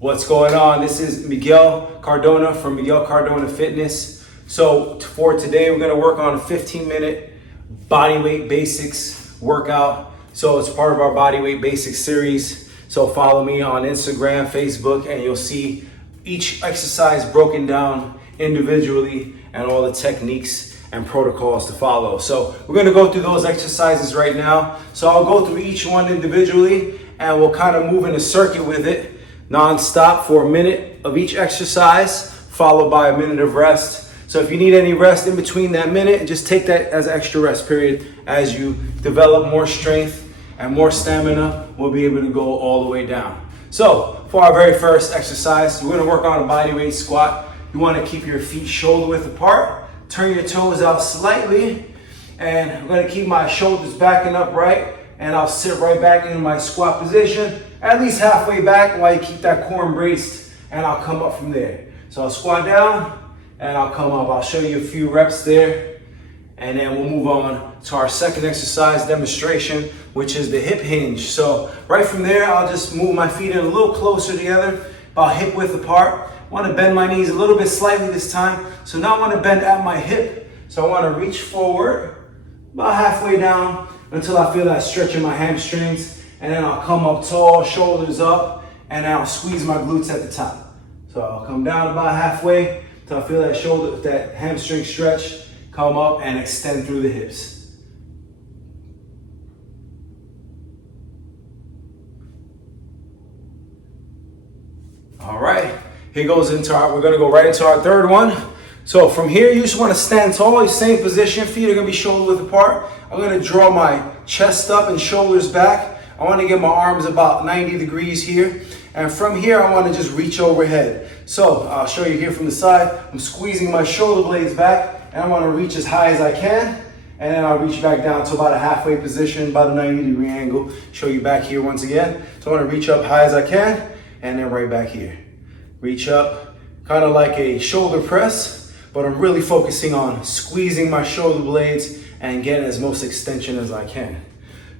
What's going on? This is Miguel Cardona from Miguel Cardona Fitness. So for today, we're gonna work on a 15-minute bodyweight basics workout. So it's part of our bodyweight basics series. So follow me on Instagram, Facebook, and you'll see each exercise broken down individually and all the techniques and protocols to follow. So we're gonna go through those exercises right now. So I'll go through each one individually and we'll kind of move in a circuit with it non-stop for a minute of each exercise, followed by a minute of rest. So if you need any rest in between that minute, just take that as an extra rest period. As you develop more strength and more stamina, we'll be able to go all the way down. So for our very first exercise, we're gonna work on a bodyweight squat. You wanna keep your feet shoulder width apart, turn your toes out slightly, and I'm gonna keep my shoulders back and upright, and I'll sit right back into my squat position, at least halfway back while you keep that core embraced, and I'll come up from there. So I'll squat down, and I'll come up. I'll show you a few reps there, and then we'll move on to our second exercise demonstration, which is the hip hinge. So right from there, I'll just move my feet in a little closer together, about hip width apart. I want to bend my knees a little bit slightly this time. So now I want to bend at my hip. So I want to reach forward about halfway down until I feel that stretch in my hamstrings. And then I'll come up tall, shoulders up, and then I'll squeeze my glutes at the top. So I'll come down about halfway until I feel that shoulder, that hamstring stretch, come up and extend through the hips. All right. Here goes we're gonna go right into our third one. So from here, you just wanna stand tall, same position, feet are gonna be shoulder width apart. I'm gonna draw my chest up and shoulders back. I wanna get my arms about 90 degrees here. And from here, I wanna just reach overhead. So I'll show you here from the side. I'm squeezing my shoulder blades back and I wanna reach as high as I can. And then I'll reach back down to about a halfway position, about a 90-degree angle. Show you back here once again. So I wanna reach up high as I can and then right back here. Reach up, kind of like a shoulder press, but I'm really focusing on squeezing my shoulder blades and getting as most extension as I can.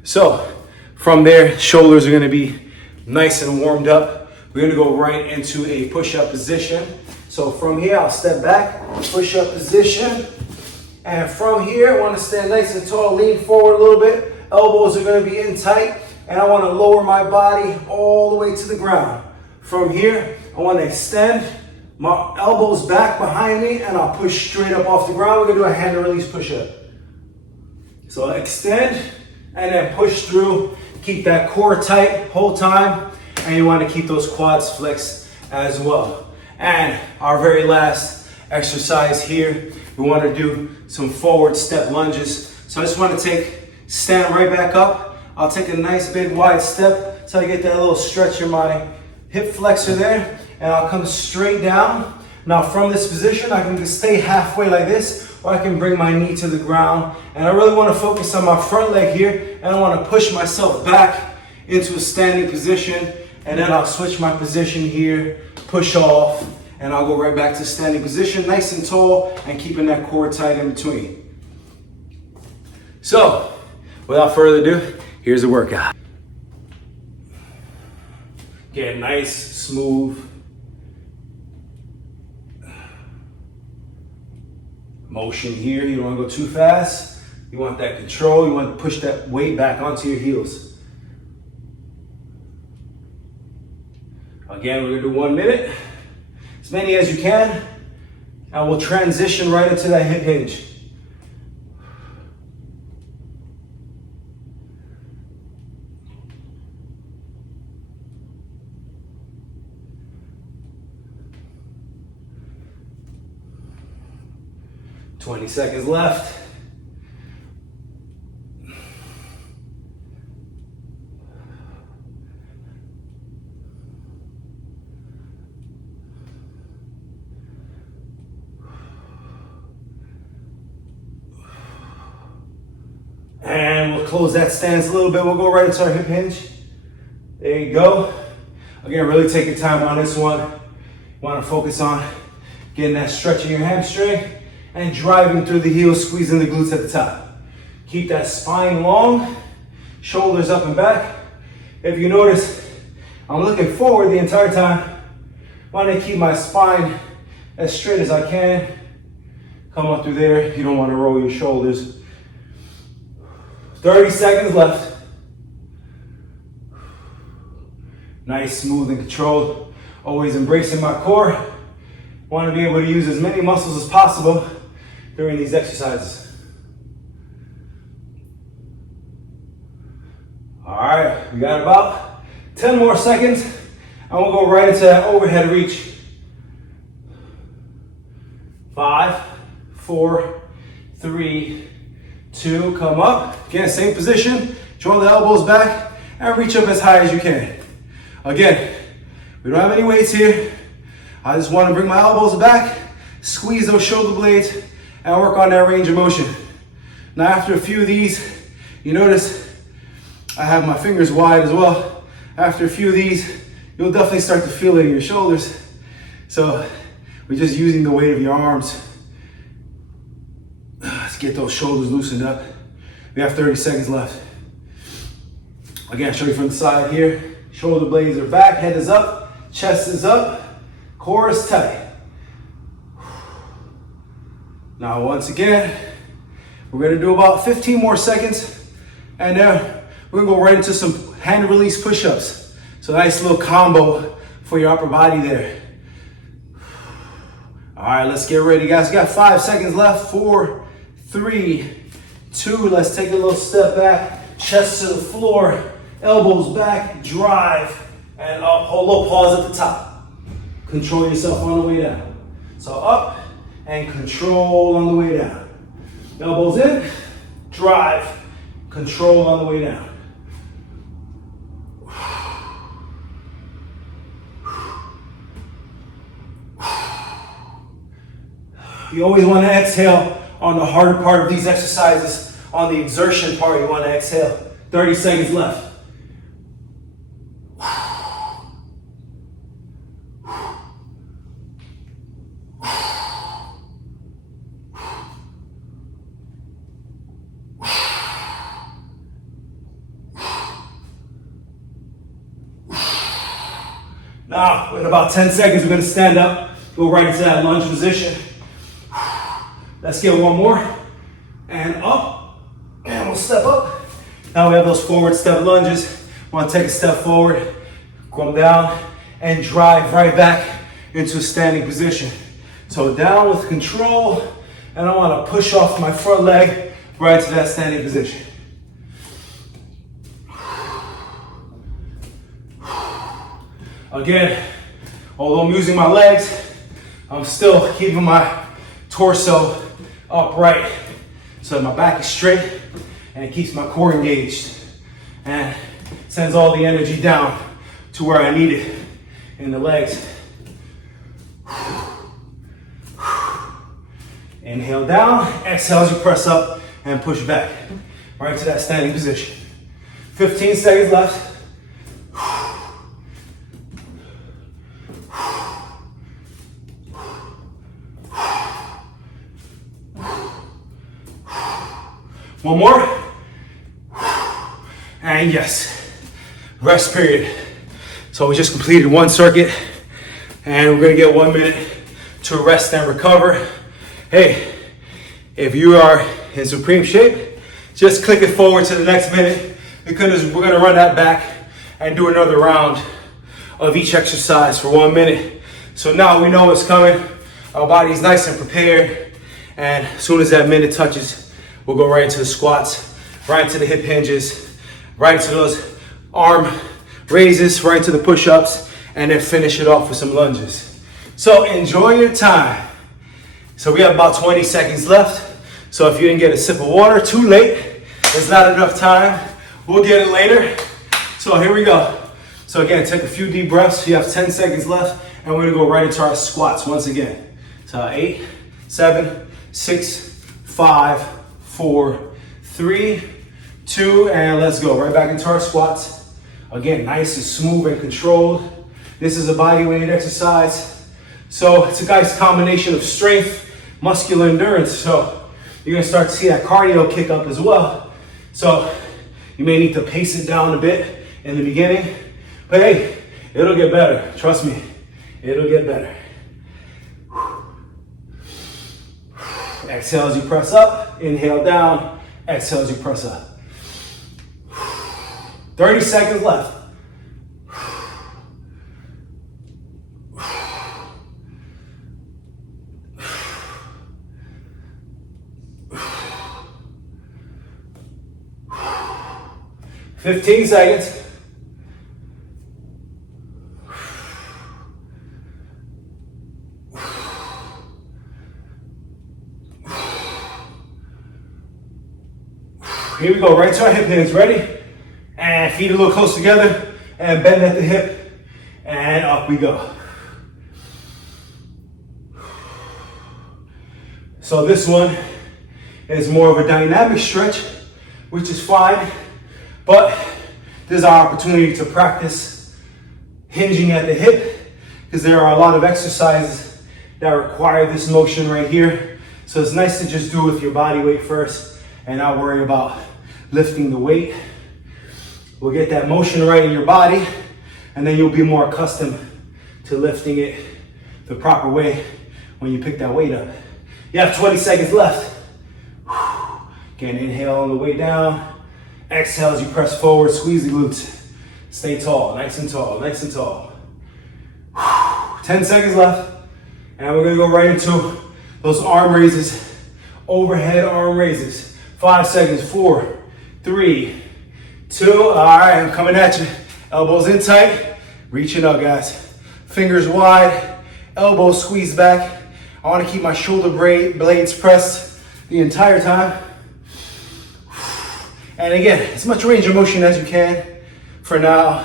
So from there, shoulders are gonna be nice and warmed up. We're gonna go right into a push-up position. So from here, I'll step back, push-up position. And from here, I wanna stand nice and tall, lean forward a little bit. Elbows are gonna be in tight, and I wanna lower my body all the way to the ground. From here, I want to extend my elbows back behind me and I'll push straight up off the ground. We're going to do a hand release push-up. So extend and then push through. Keep that core tight whole time, and you want to keep those quads flexed as well. And our very last exercise here, we want to do some forward step lunges. So I just want to stand right back up. I'll take a nice big wide step so I get that little stretch in my hip flexor there, and I'll come straight down. Now from this position, I can just stay halfway like this, or I can bring my knee to the ground. And I really want to focus on my front leg here, and I want to push myself back into a standing position, and then I'll switch my position here, push off, and I'll go right back to standing position, nice and tall, and keeping that core tight in between. So, without further ado, here's the workout. Get nice, smooth. Motion here, you don't want to go too fast. You want that control, you want to push that weight back onto your heels. Again, we're going to do 1 minute, as many as you can, and we'll transition right into that hip hinge. $20 seconds left. And we'll close that stance a little bit. We'll go right into our hip hinge. There you go. Again, really take your time on this one. You want to focus on getting that stretch in your hamstring and driving through the heels, squeezing the glutes at the top. Keep that spine long, shoulders up and back. If you notice, I'm looking forward the entire time. want to keep my spine as straight as I can. Come up through there. You don't want to roll your shoulders. 30 seconds left. Nice, smooth, and controlled. Always embracing my core. Want to be able to use as many muscles as possible during these exercises. All right, we got about 10 more seconds, and we'll go right into that overhead reach. 5, 4, 3, 2, come up. Again, same position. Draw the elbows back and reach up as high as you can. Again, we don't have any weights here. I just want to bring my elbows back, squeeze those shoulder blades, and work on that range of motion. Now, after a few of these, you notice I have my fingers wide as well. After a few of these, you'll definitely start to feel it in your shoulders. So we're just using the weight of your arms. Let's get those shoulders loosened up. We have 30 seconds left. Again, show you from the side here. Shoulder blades are back, head is up, chest is up, core is tight. Now, once again, we're gonna do about 15 more seconds, and then we're gonna go right into some hand release push-ups. So nice little combo for your upper body there. All right, let's get ready, guys. We got 5 seconds left. 4, 3, 2. Let's take a little step back, chest to the floor, elbows back, drive, and up. Hold low, pause at the top. Control yourself on the way down. So up and control on the way down. Elbows in, drive, control on the way down. You always want to exhale on the harder part of these exercises. On the exertion part, you want to exhale. 30 seconds left. Now, in about 10 seconds, we're going to stand up, go right into that lunge position. Let's get one more. And up. And we'll step up. Now we have those forward step lunges. Want to take a step forward, come down, and drive right back into a standing position. So down with control, and I want to push off my front leg right to that standing position. Again, although I'm using my legs, I'm still keeping my torso upright so that my back is straight and it keeps my core engaged and sends all the energy down to where I need it in the legs. Inhale down, exhale as you press up and push back right to that standing position. 15 seconds left. One more. And yes, rest period. So we just completed one circuit and we're gonna get 1 minute to rest and recover. Hey, if you are in supreme shape, just click it forward to the next minute because we're gonna run that back and do another round of each exercise for 1 minute. So now we know what's coming. Our body's nice and prepared. And as soon as that minute touches, we'll go right into the squats, right into the hip hinges, right into those arm raises, right into the push-ups, and then finish it off with some lunges. So enjoy your time. So we have about 20 seconds left. So if you didn't get a sip of water, too late. There's not enough time. We'll get it later. So here we go. So again, take a few deep breaths. You have 10 seconds left, and we're gonna go right into our squats once again. So 8, 7, 6, 5, 4, 3, 2, and let's go. Right back into our squats. Again, nice and smooth and controlled. This is a bodyweight exercise. So it's a nice combination of strength, muscular endurance. So you're gonna start to see that cardio kick up as well. So you may need to pace it down a bit in the beginning, but hey, it'll get better. Trust me, It'll get better. Exhale as you press up. Inhale down. Exhale as you press up. 30 seconds left. Fifteen seconds. Here we go, right to our hip hinge. Ready? And feet a little close together. And bend at the hip. And up we go. So this one is more of a dynamic stretch, which is fine. But this is our opportunity to practice hinging at the hip, because there are a lot of exercises that require this motion right here. So it's nice to just do it with your body weight first and not worry about lifting the weight. We'll get that motion right in your body, and then you'll be more accustomed to lifting it the proper way when you pick that weight up. You have 20 seconds left. Again, inhale on the way down. Exhale as you press forward, squeeze the glutes. Stay tall, nice and tall, nice and tall. 10 seconds left. And we're gonna go right into those arm raises, overhead arm raises. 5 seconds, 4, 3, 2. All right, I'm coming at you. Elbows in tight, reaching up, guys. Fingers wide, elbows squeezed back. I wanna keep my shoulder blades pressed the entire time. And again, as much range of motion as you can for now,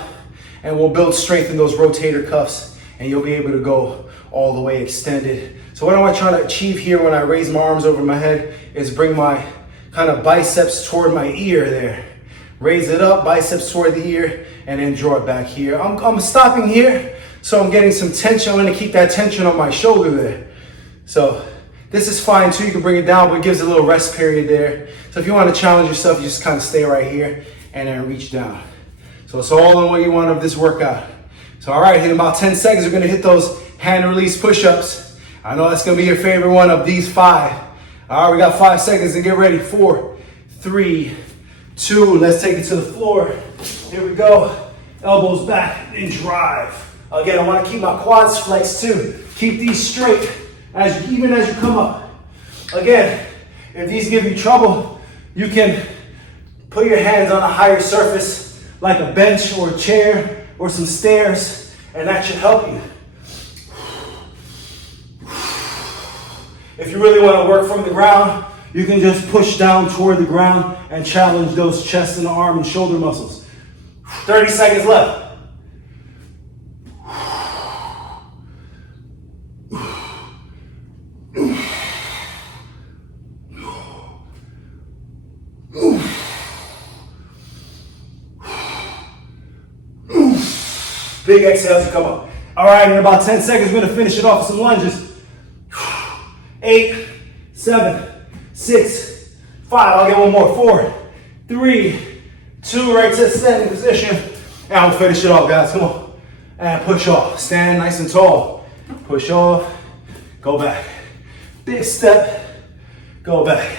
and we'll build strength in those rotator cuffs, and you'll be able to go all the way extended. So what I want to try to achieve here when I raise my arms over my head is bring my kind of biceps toward my ear there. Raise it up, biceps toward the ear, and then draw it back here. I'm stopping here, so I'm getting some tension. I'm going to keep that tension on my shoulder there. So this is fine too, you can bring it down, but it gives a little rest period there. So if you want to challenge yourself, you just kind of stay right here and then reach down. So it's all in what you want of this workout. So all right, in about 10 seconds, we're gonna hit those hand release push-ups. I know that's gonna be your favorite one of these 5. All right, we got 5 seconds to get ready. 4, 3, 2, let's take it to the floor. Here we go, elbows back and drive. Again, I wanna keep my quads flexed too. Keep these straight even as you come up. Again, if these give you trouble, you can put your hands on a higher surface like a bench or a chair or some stairs, and that should help you. If you really want to work from the ground, you can just push down toward the ground and challenge those chest and arm and shoulder muscles. 30 seconds left. Big exhale as you come up. All right, in about 10 seconds, we're gonna finish it off with some lunges. 8, 7, 6, 5, I'll get one more. 4, 3, 2, right to standing position. And we'll finish it off, guys, come on. And push off, stand nice and tall. Push off, go back. Big step, go back.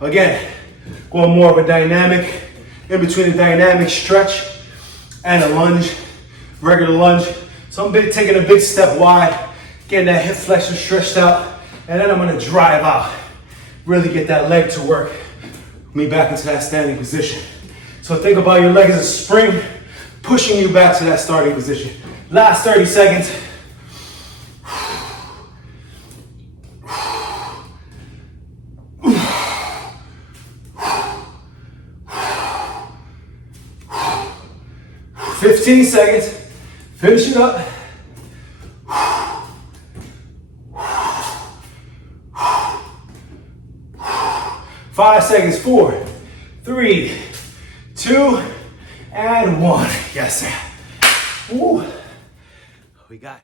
Again, going more of a dynamic, in between a dynamic stretch and a lunge. Regular lunge. So I'm taking a big step wide, getting that hip flexor stretched out, and then I'm gonna drive out. Really get that leg to work me back into that standing position. So think about your leg as a spring, pushing you back to that starting position. Last 30 seconds. "15 seconds. Finish it up. 5 seconds. 4, 3, 2, and 1. Yes, sir. Woo. We got